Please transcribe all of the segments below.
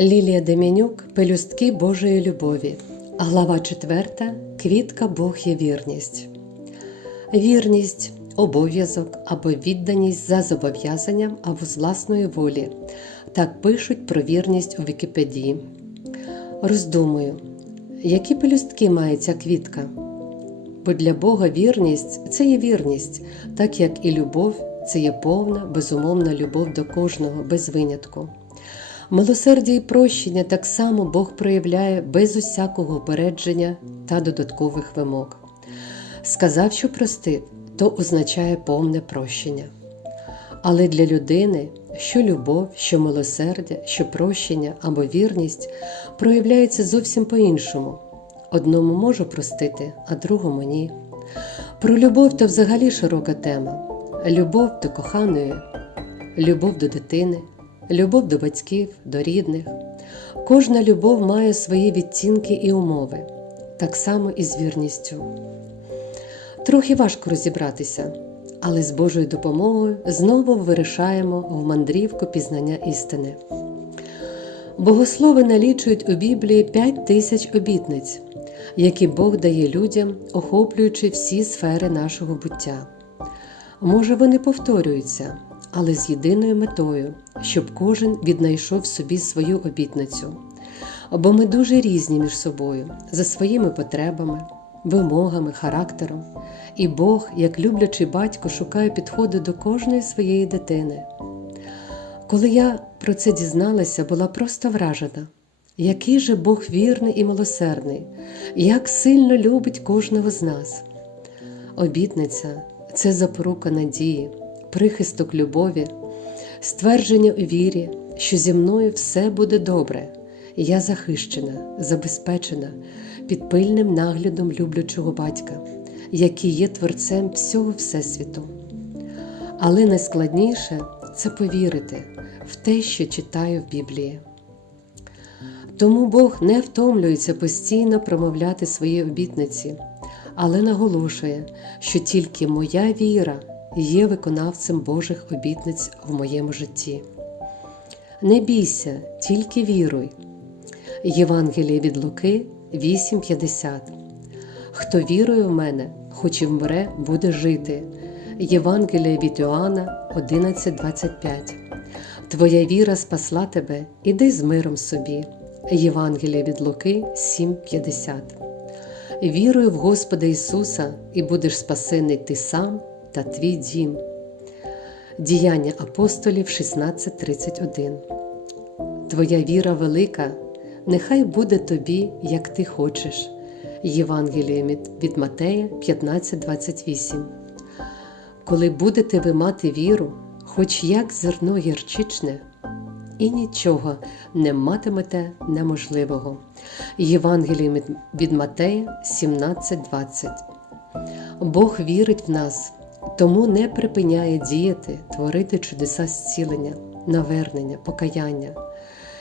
Лілія Дем'янюк Пелюстки Божої любові. Глава 4. Квітка Бог є вірність. Вірність, обов'язок або відданість за зобов'язанням або з власної волі. Так пишуть про вірність у Вікіпедії. Роздумую, які пелюстки має ця квітка? Бо для Бога вірність це є вірність, так як і любов це є повна, безумовна любов до кожного, без винятку. Милосердя і прощення так само Бог проявляє без усякого упередження та додаткових вимог. Сказав, що простив, то означає повне прощення. Але для людини, що любов, що милосердя, що прощення або вірність проявляються зовсім по-іншому. Одному можу простити, а другому ні. Про любов то взагалі широка тема: любов до коханої, любов до дитини, любов до батьків, до рідних. Кожна любов має свої відтінки і умови, так само і з вірністю. Трохи важко розібратися, але з Божою допомогою знову вирішаємо в мандрівку пізнання істини. Богослови налічують у Біблії 5 тисяч обітниць, які Бог дає людям, охоплюючи всі сфери нашого буття. Може, вони повторюються, але з єдиною метою, щоб кожен віднайшов собі свою обітницю. Бо ми дуже різні між собою за своїми потребами, вимогами, характером, і Бог, як люблячий батько, шукає підходи до кожної своєї дитини. Коли я про це дізналася, була просто вражена, який же Бог вірний і милосердний, як сильно любить кожного з нас. Обітниця це запорука надії, прихисток любові, ствердження у вірі, що зі мною все буде добре, я захищена, забезпечена під пильним наглядом люблячого батька, який є творцем всього Всесвіту. Але найскладніше це повірити в те, що читаю в Біблії. Тому Бог не втомлюється постійно промовляти свої обітниці, але наголошує, що тільки моя віра є виконавцем Божих обітниць в моєму житті. Не бійся, тільки віруй. Євангеліє від Луки 8:50 Хто вірує в мене, хоч і вмре, буде жити. Євангеліє від Іоанна 11:25 Твоя віра спасла тебе, іди з миром собі. Євангеліє від Луки 7:50 Віруй в Господа Ісуса, і будеш спасений ти сам та твій дім. Діяння апостолів 16:31 Твоя віра велика, нехай буде тобі, як ти хочеш. Євангеліє від Матея 15:28 Коли будете ви мати віру, хоч як зерно гірчичне, і нічого не матимете неможливого. Євангеліє від Матея 17:20 Бог вірить в нас, тому не припиняє діяти, творити чудеса зцілення, навернення, покаяння.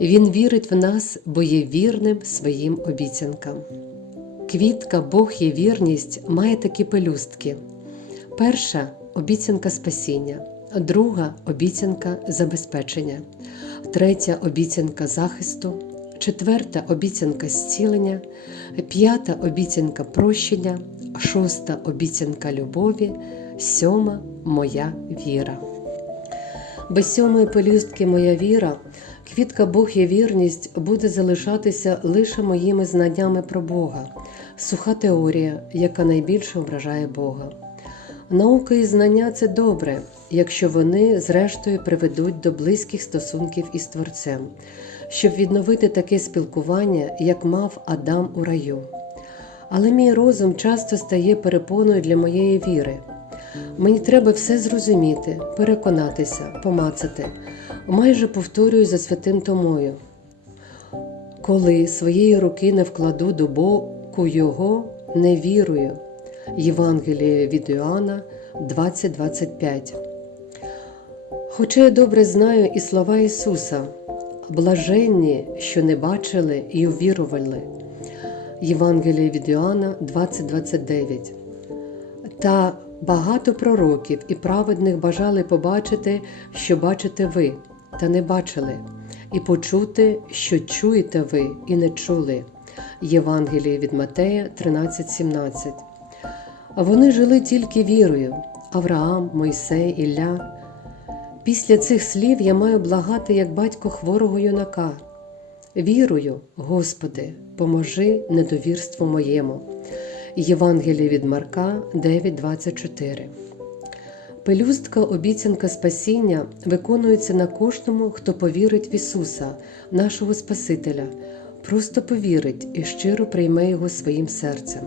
Він вірить в нас, бо є вірним своїм обіцянкам. Квітка Бог є вірність має такі пелюстки. Перша обіцянка спасіння, друга обіцянка забезпечення, третя обіцянка захисту, четверта обіцянка зцілення, п'ята обіцянка прощення, шоста обіцянка любові, сьома моя віра. Без сьомої пелюстки моя віра, квітка Бог є вірність буде залишатися лише моїми знаннями про Бога, суха теорія, яка найбільше вражає Бога. Наука і знання це добре, якщо вони, зрештою, приведуть до близьких стосунків із Творцем, щоб відновити таке спілкування, як мав Адам у раю. Але мій розум часто стає перепоною для моєї віри. Мені треба все зрозуміти, переконатися, помацати, майже повторюю за святим Томою. Коли своєї руки не вкладу до боку Його, не вірую. Євангеліє від Іоанна 20.25 Хоча я добре знаю і слова Ісуса, блаженні, що не бачили і увірували. Євангеліє від Іоанна 20.29 Та багато пророків і праведних бажали побачити, що бачите ви, та не бачили, і почути, що чуєте ви і не чули. Євангеліє від Матея 13:17. Вони жили тільки вірою Авраам, Мойсей, Ілля. Після цих слів я маю благати, як батько хворого юнака. Вірую, Господи, поможи недовірству моєму. Євангеліє від Марка 9:24. Пелюстка обіцянка спасіння виконується на кожному, хто повірить в Ісуса, нашого Спасителя, просто повірить і щиро прийме Його своїм серцем.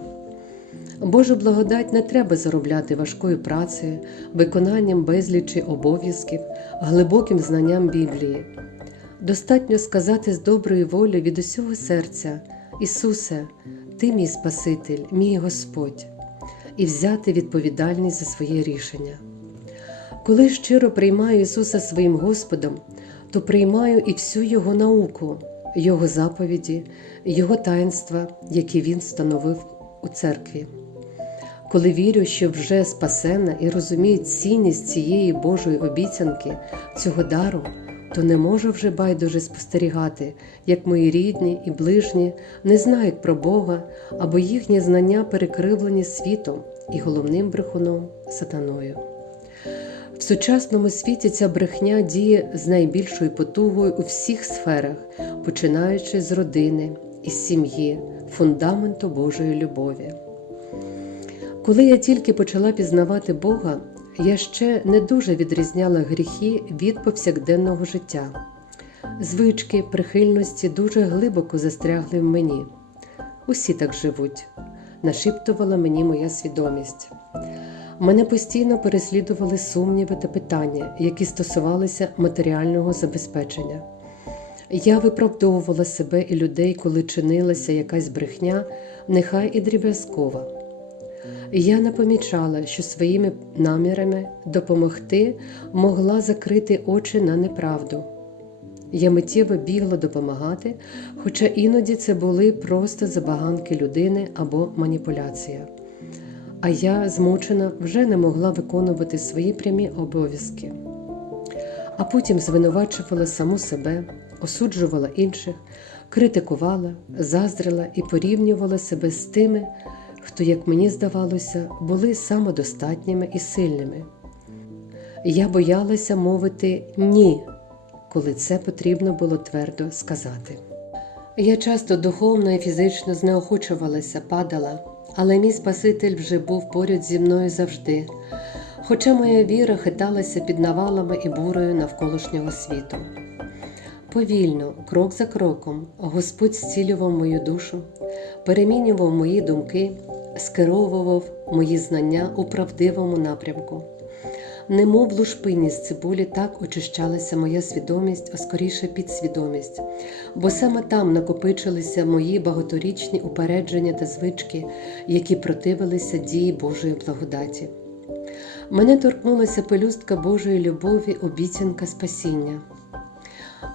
Божу благодать не треба заробляти важкою працею, виконанням безлічі обов'язків, глибоким знанням Біблії. Достатньо сказати з доброї волі від усього серця: Ісусе, Ти мій Спаситель, мій Господь, і взяти відповідальність за своє рішення. Коли щиро приймаю Ісуса своїм Господом, то приймаю і всю Його науку, Його заповіді, Його таїнства, які Він встановив у церкві. Коли вірю, що вже спасена і розумію цінність цієї Божої обіцянки, цього дару, то не можу вже байдуже спостерігати, як мої рідні і ближні не знають про Бога або їхні знання перекривлені світом і головним брехуном сатаною. В сучасному світі ця брехня діє з найбільшою потугою у всіх сферах, починаючи з родини і сім'ї, фундаменту Божої любові. Коли я тільки почала пізнавати Бога, я ще не дуже відрізняла гріхи від повсякденного життя. Звички, прихильності дуже глибоко застрягли в мені. Усі так живуть, нашіптувала мені моя свідомість. Мене постійно переслідували сумніви та питання, які стосувалися матеріального забезпечення. Я виправдовувала себе і людей, коли чинилася якась брехня, нехай і дріб'язкова. Я не помічала, що своїми намірами допомогти могла закрити очі на неправду. Я миттєво бігла допомагати, хоча іноді це були просто забаганки людини або маніпуляція. А я, змучена, вже не могла виконувати свої прямі обов'язки. А потім звинувачувала саму себе, осуджувала інших, критикувала, заздрила і порівнювала себе з тими, хто, як мені здавалося, були самодостатніми і сильними. Я боялася мовити ні, коли це потрібно було твердо сказати. Я часто духовно і фізично знеохочувалася, падала, але мій Спаситель вже був поряд зі мною завжди, хоча моя віра хиталася під навалами і бурою навколишнього світу. Повільно, крок за кроком, Господь зцілював мою душу, перемінював мої думки, скеровував мої знання у правдивому напрямку. Немов лушпині з цибулі так очищалася моя свідомість, а скоріше підсвідомість, бо саме там накопичилися мої багаторічні упередження та звички, які противилися дії Божої благодаті. Мене торкнулася пелюстка Божої любові, обіцянка спасіння.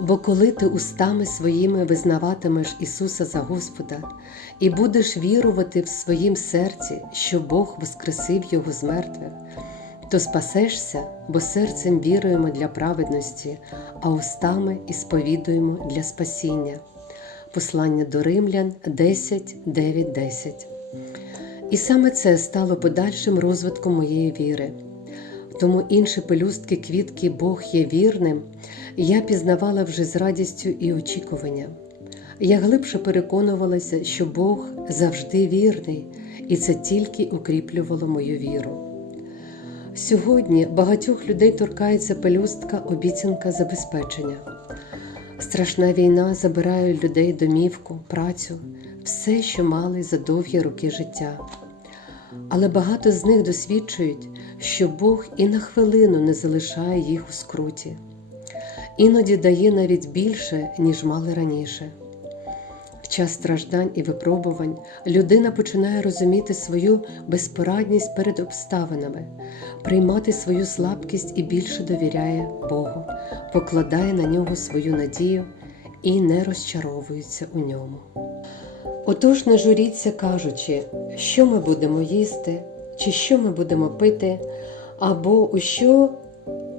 Бо коли ти устами своїми визнаватимеш Ісуса за Господа і будеш вірувати в своїм серці, що Бог воскресив Його з мертвих, то спасешся, бо серцем віруємо для праведності, а устами і сповідуємо для спасіння. Послання до Римлян 10, 9, 10. І саме це стало подальшим розвитком моєї віри. Тому інші пелюстки квітки Бог є вірним, я пізнавала вже з радістю і очікуванням. Я глибше переконувалася, що Бог завжди вірний, і це тільки укріплювало мою віру. Сьогодні багатьох людей торкається пелюстка обіцянка забезпечення. Страшна війна забирає людей домівку, працю, все, що мали за довгі роки життя. Але багато з них досвідчують, що Бог і на хвилину не залишає їх у скруті, іноді дає навіть більше, ніж мали раніше. В час страждань і випробувань людина починає розуміти свою безпорадність перед обставинами, приймати свою слабкість і більше довіряє Богу, покладає на нього свою надію і не розчаровується у ньому. Отож не журіться, кажучи, що ми будемо їсти, чи що ми будемо пити, або у що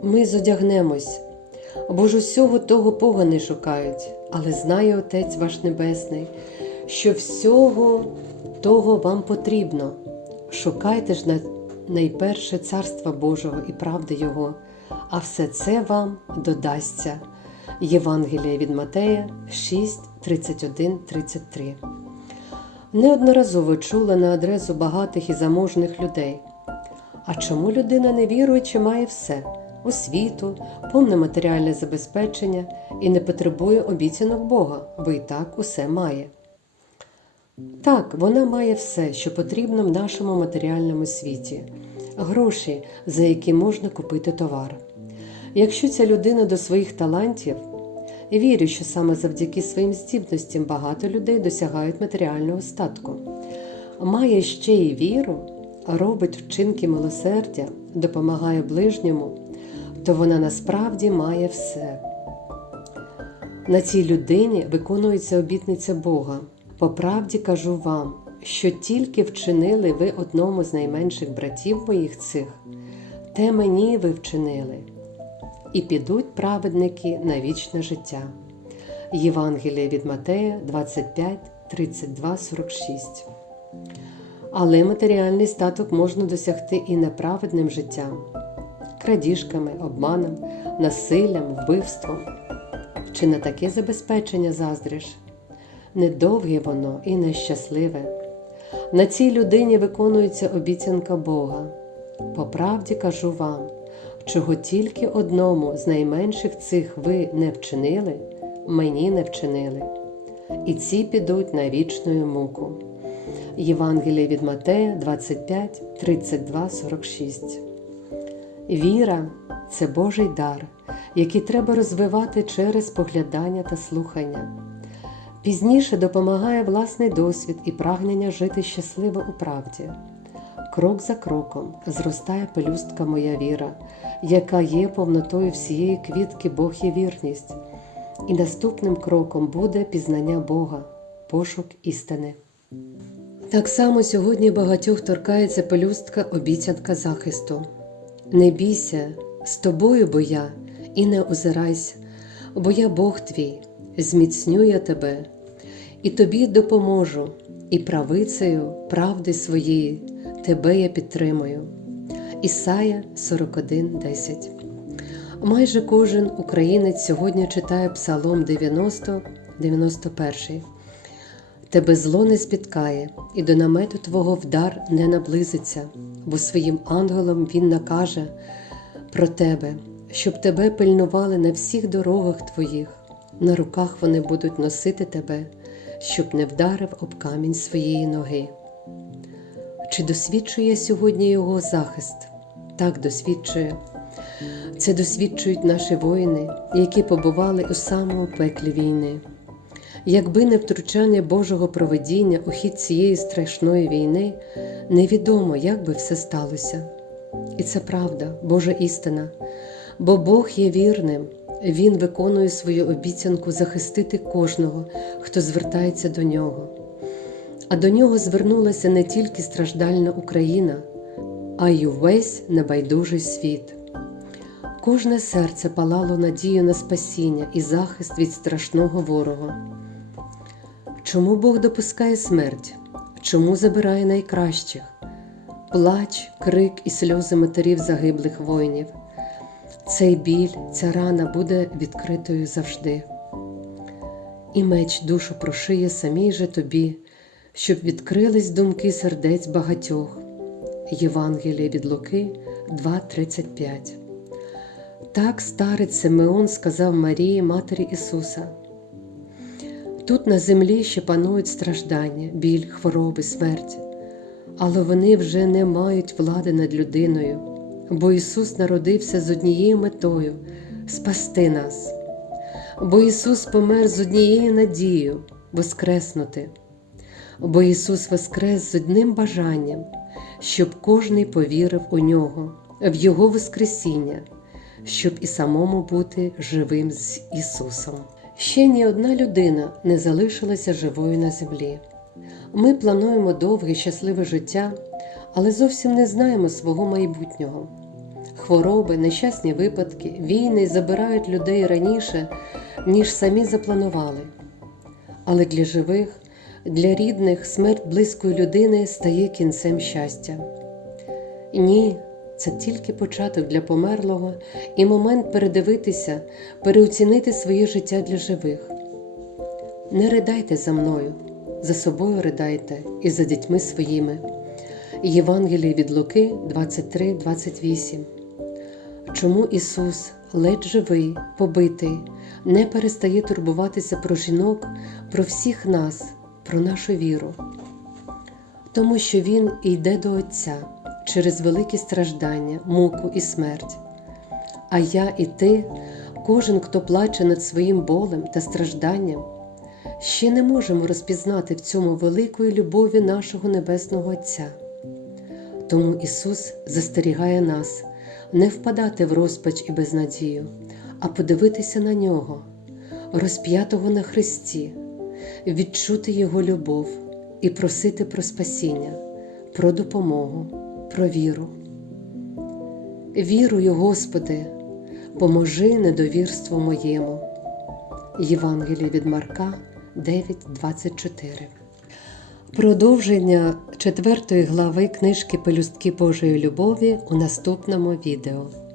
ми зодягнемось. Бо ж усього того погани шукають, але знає Отець ваш Небесний, що всього того вам потрібно. Шукайте ж на- найперше Царства Божого і правди Його, а все це вам додасться. Євангеліє від Матея 6, 31, 33. Неодноразово чула на адресу багатих і заможних людей. А чому людина невіруюча має все освіту, повне матеріальне забезпечення і не потребує обіцянок Бога, бо і так усе має? Так, вона має все, що потрібно в нашому матеріальному світі, гроші, за які можна купити товар. Якщо ця людина до своїх талантів, вірю, що саме завдяки своїм здібностям багато людей досягають матеріального статку, має ще й віру, робить вчинки милосердя, допомагає ближньому, то вона насправді має все. На цій людині виконується обітниця Бога. По правді кажу вам, що тільки вчинили ви одному з найменших братів моїх цих, те мені ви вчинили, і підуть праведники на вічне життя. Євангеліє від Матея 25, 32, 46. Але матеріальний статок можна досягти і неправедним життям, крадіжками, обманом, насиллям, вбивством. Чи на таке забезпечення заздриш? Недовге воно і нещасливе. На цій людині виконується обіцянка Бога. По правді кажу вам, чого тільки одному з найменших цих ви не вчинили, мені не вчинили, і ці підуть на вічну муку. Євангеліє від Матея 25, 32, 46. Віра це Божий дар, який треба розвивати через поглядання та слухання. Пізніше допомагає власний досвід і прагнення жити щасливо у правді. Крок за кроком зростає пелюстка моя віра, яка є повнотою всієї квітки Бог є вірність, і наступним кроком буде пізнання Бога, пошук істини. Так само сьогодні багатьох торкається пелюстка обіцянка захисту. Не бійся, з тобою бо я, і не озирайся, бо я Бог твій, зміцню я тебе, і тобі допоможу, і правицею правди своєї тебе я підтримую. Ісая 41.10 Майже кожен українець сьогодні читає Псалом 90, 91. Тебе зло не спіткає, і до намету Твого вдар не наблизиться, бо своїм ангелам Він накаже про тебе, щоб тебе пильнували на всіх дорогах Твоїх, на руках вони будуть носити тебе, щоб не вдарив об камінь своєї ноги. Чи досвідчує сьогодні його захист? Так досвідчує. Це досвідчують наші воїни, які побували у самому пеклі війни. Якби не втручання Божого проведіння у хід цієї страшної війни, невідомо, як би все сталося. І це правда, Божа істина, бо Бог є вірним, Він виконує свою обіцянку захистити кожного, хто звертається до нього. А до нього звернулася не тільки страждальна Україна, а й увесь небайдужий світ. Кожне серце палало надію на спасіння і захист від страшного ворога. Чому Бог допускає смерть? Чому забирає найкращих? Плач, крик і сльози матерів загиблих воїнів. Цей біль, ця рана буде відкритою завжди. І меч душу прошиє самій же тобі, щоб відкрились думки сердець багатьох. Євангеліє від Луки 2:35 Так старець Симеон сказав Марії, Матері Ісуса. Тут на землі ще панують страждання, біль, хвороби, смерть, але вони вже не мають влади над людиною, бо Ісус народився з однією метою спасти нас, бо Ісус помер з однією надією воскреснути, бо Ісус воскрес з одним бажанням, щоб кожний повірив у нього, в Його Воскресіння, щоб і самому бути живим з Ісусом. Ще ні одна людина не залишилася живою на землі. Ми плануємо довге щасливе життя, але зовсім не знаємо свого майбутнього. хвороби, нещасні випадки, війни забирають людей раніше, ніж самі запланували. Але для живих, для рідних смерть близької людини стає кінцем щастя. Ні, це тільки початок для померлого і момент передивитися, переоцінити своє життя для живих. Не ридайте за мною, за собою ридайте і за дітьми своїми. Євангеліє від Луки 23-28. Чому Ісус, ледь живий, побитий, не перестає турбуватися про жінок, про всіх нас, про нашу віру? Тому що Він йде до Отця через великі страждання, муку і смерть. А я і ти, кожен, хто плаче над своїм болем та стражданням, ще не можемо розпізнати в цьому великої любові нашого Небесного Отця. Тому Ісус застерігає нас не впадати в розпач і безнадію, а подивитися на нього, розп'ятого на Христі, відчути Його любов і просити про спасіння, про допомогу, про віру. Вірую, Господи, поможи недовірству моєму. Євангеліє від Марка 9.24 Продовження четвертої глави книжки Пелюстки Божої любові у наступному відео.